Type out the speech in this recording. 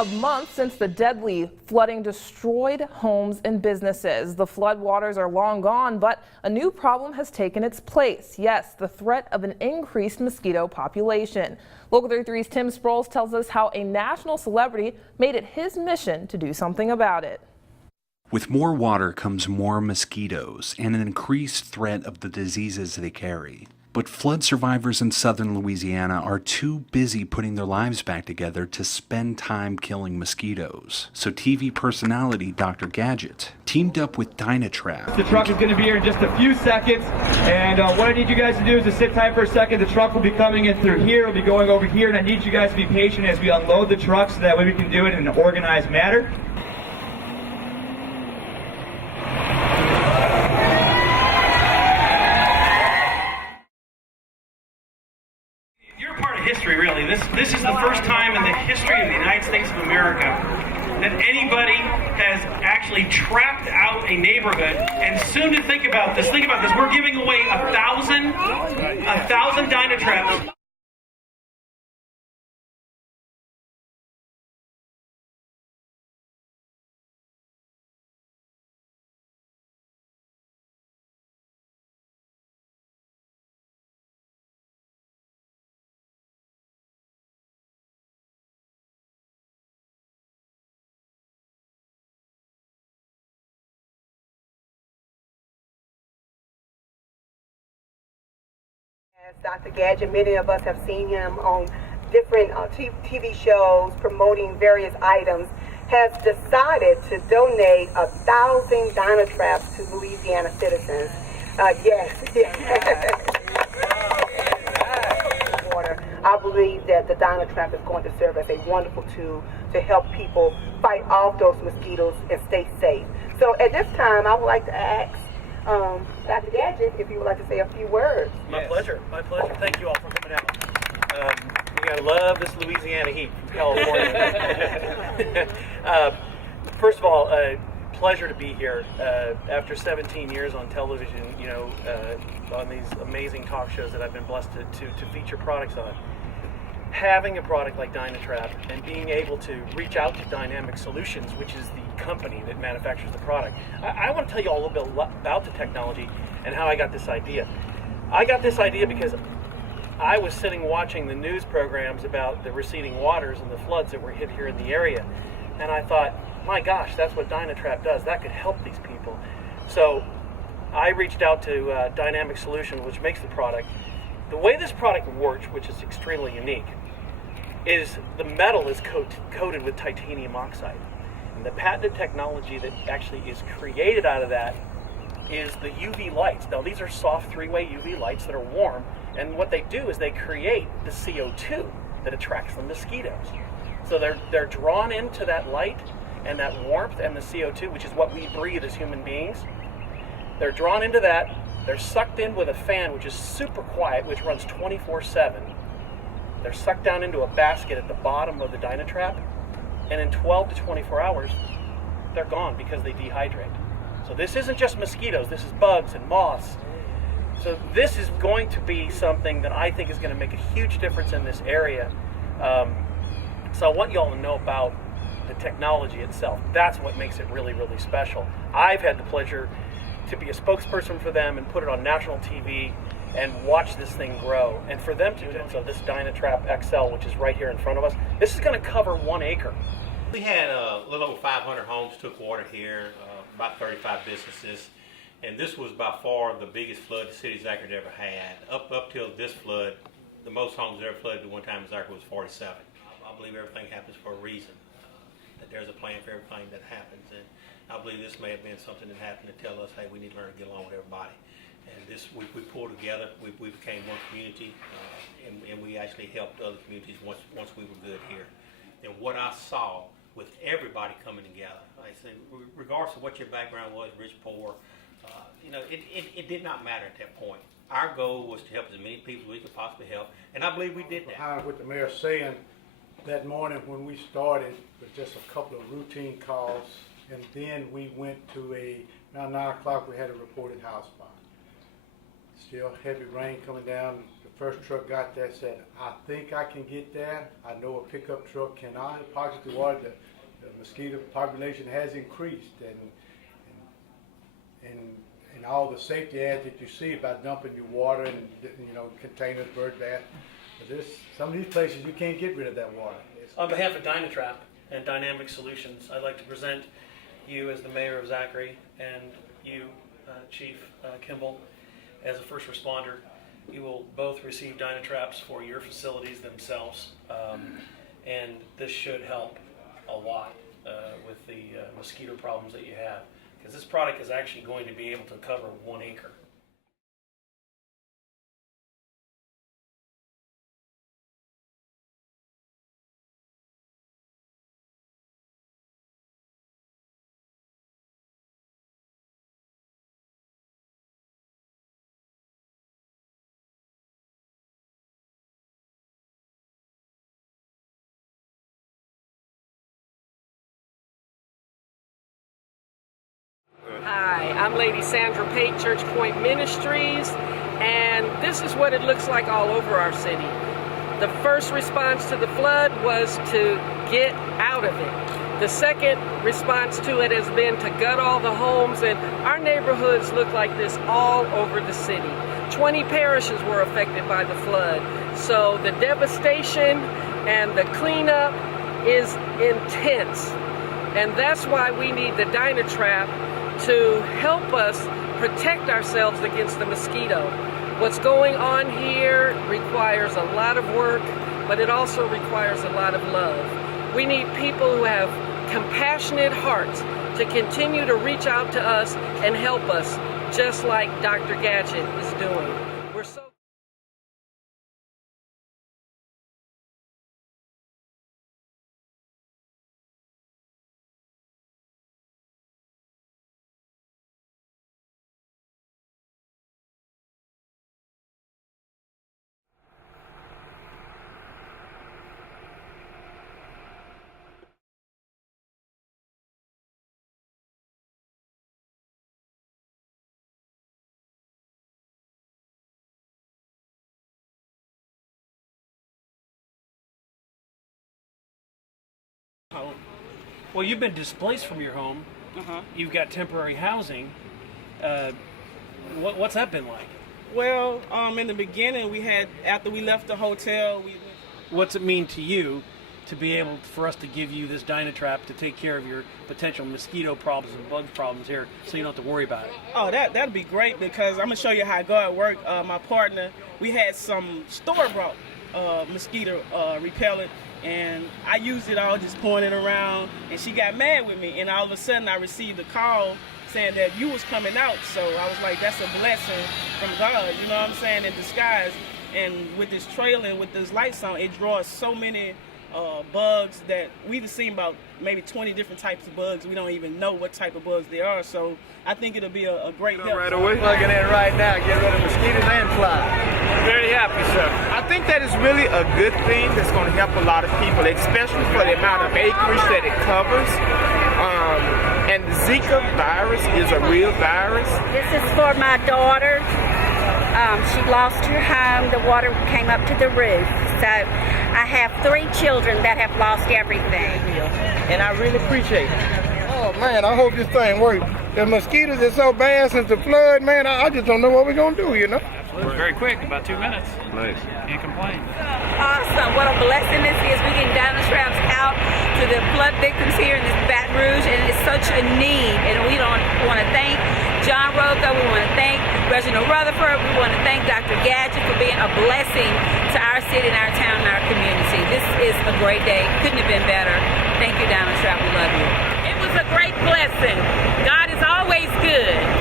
a month since the deadly flooding destroyed homes and businesses. The floodwaters are long gone, but a new problem has taken its place. Yes, the threat of an increased mosquito population. Local 33's Tim Sproles tells us how a national celebrity made it his mission to do something about it. With more water comes more mosquitoes and an increased threat of the diseases they carry. But flood survivors in southern Louisiana are too busy putting their lives back together to spend time killing mosquitoes. So TV personality Dr. Gadget teamed up with Dynatrap. The truck is going to be here in just a few seconds, and what I need you guys to do is to sit tight for a second. The truck will be coming in through here, it'll be going over here, and I need you guys to be patient as we unload the truck so that way we can do it in an organized manner. History, really. This is the first time in the history of the United States of America that anybody has actually trapped out a neighborhood. And soon to think about this, we're giving away 1,000 Dynatraps. Dr. Gadget, many of us have seen him on different TV shows promoting various items, has decided to donate 1,000 Dynatraps to Louisiana citizens. I believe that the Dynatrap is going to serve as a wonderful tool to help people fight off those mosquitoes and stay safe. So at this time, I would like to ask Dr. Gadget, if you would like to say a few words. My pleasure. Thank you all for coming out. You gotta love this Louisiana heat from California. First of all, pleasure to be here after 17 years on television. You know, on these amazing talk shows that I've been blessed to feature products on. Having a product like Dynatrap and being able to reach out to Dynamic Solutions, which is the company that manufactures the product. I want to tell you all a little bit about the technology and how I got this idea. I got this idea because I was sitting watching the news programs about the receding waters and the floods that were hit here in the area, and I thought, my gosh, that's what Dynatrap does. That could help these people. So I reached out to Dynamic Solutions, which makes the product. The way this product works, which is extremely unique, is the metal is coated with titanium oxide. And the patented technology that actually is created out of that is the UV lights. Now these are soft three-way UV lights that are warm, and what they do is they create the CO2 that attracts the mosquitoes. So they're drawn into that light and that warmth and the CO2, which is what we breathe as human beings. They're drawn into that, they're sucked in with a fan which is super quiet, which runs 24/7. They're sucked down into a basket at the bottom of the Dynatrap, and in 12 to 24 hours, they're gone because they dehydrate. So this isn't just mosquitoes, this is bugs and moths. So this is going to be something that I think is going to make a huge difference in this area. So I want you all to know about the technology itself. That's what makes it really, really special. I've had the pleasure to be a spokesperson for them and put it on national TV and watch this thing grow. And for them to do it, so this Dynatrap XL, which is right here in front of us, this is going to cover 1 acre. We had a little over 500 homes took water here, about 35 businesses, and this was by far the biggest flood the city of Zachary ever had. Up till this flood, the most homes ever flooded at one time in Zachary was 47. I believe everything happens for a reason, that there's a plan for everything that happens, and I believe this may have been something that happened to tell us, hey, we need to learn to get along with everybody. And this, we pulled together, we became one community, and we actually helped other communities once we were good here. And what I saw with everybody coming together, like I said, regardless of what your background was, rich, poor, you know, it did not matter at that point. Our goal was to help as many people as we could possibly help, and I believe we did that. Behind what the mayor's saying, that morning when we started with just a couple of routine calls, and then we went to around 9 o'clock we had a reported house fire. Still heavy rain coming down. The first truck got there, said, I think I can get there. I know a pickup truck cannot. Pockets of water, the mosquito population has increased, and all the safety ads that you see about dumping your water in, containers, bird bath. But some of these places you can't get rid of that water. On behalf of Dynatrap and Dynamic Solutions, I'd like to present you as the mayor of Zachary and you, Chief Kimball, as a first responder. You will both receive Dynatraps for your facilities themselves, and this should help a lot with the mosquito problems that you have, because this product is actually going to be able to cover 1 acre. Hi, I'm Lady Sandra Pate, Church Point Ministries, and this is what it looks like all over our city. The first response to the flood was to get out of it. The second response to it has been to gut all the homes, and our neighborhoods look like this all over the city. 20 parishes were affected by the flood, so the devastation and the cleanup is intense, and that's why we need the Dynatrap to help us protect ourselves against the mosquito. What's going on here requires a lot of work, but it also requires a lot of love. We need people who have compassionate hearts to continue to reach out to us and help us, just like Dr. Gadget is doing. We're so Well, you've been displaced from your home. You've got temporary housing. What's that been like? Well, in the beginning, after we left the hotel, What's it mean to you to be able for us to give you this Dynatrap to take care of your potential mosquito problems and bug problems here, so you don't have to worry about it? Oh, that'd be great, because I'm gonna show you how God worked. My partner, we had some store-bought mosquito repellent, and I used it all just pouring it around, and she got mad with me, and all of a sudden I received a call saying that you was coming out, so I was like, that's a blessing from God, you know what I'm saying, in disguise. And with this trailer and with this lights on, it draws so many bugs that we've seen about maybe 20 different types of bugs. We don't even know what type of bugs they are, so I think it'll be a great help. Right away. Plugging in right now, get rid of mosquitoes and flies. Very happy, sir. I think that is really a good thing that's going to help a lot of people, especially for the amount of acreage that it covers. And the Zika virus is a real virus. This is for my daughter. She lost her home. The water came up to the roof. So I have 3 children that have lost everything. And I really appreciate it. Oh man, I hope this thing works. The mosquitoes are so bad since the flood, man, I just don't know what we're going to do, you know? It was very quick, about 2 minutes. Nice. Can't complain. Awesome. What a blessing this is. We get Dynatraps out to the flood victims here in this Baton Rouge, and it's such a need. And we want to thank John Rocco. We want to thank Reginald Rutherford. We want to thank Dr. Gadget for being a blessing to our city and our town and our community. This is a great day. Couldn't have been better. Thank you, Dynatrap. We love you. It was a great blessing. God is always good.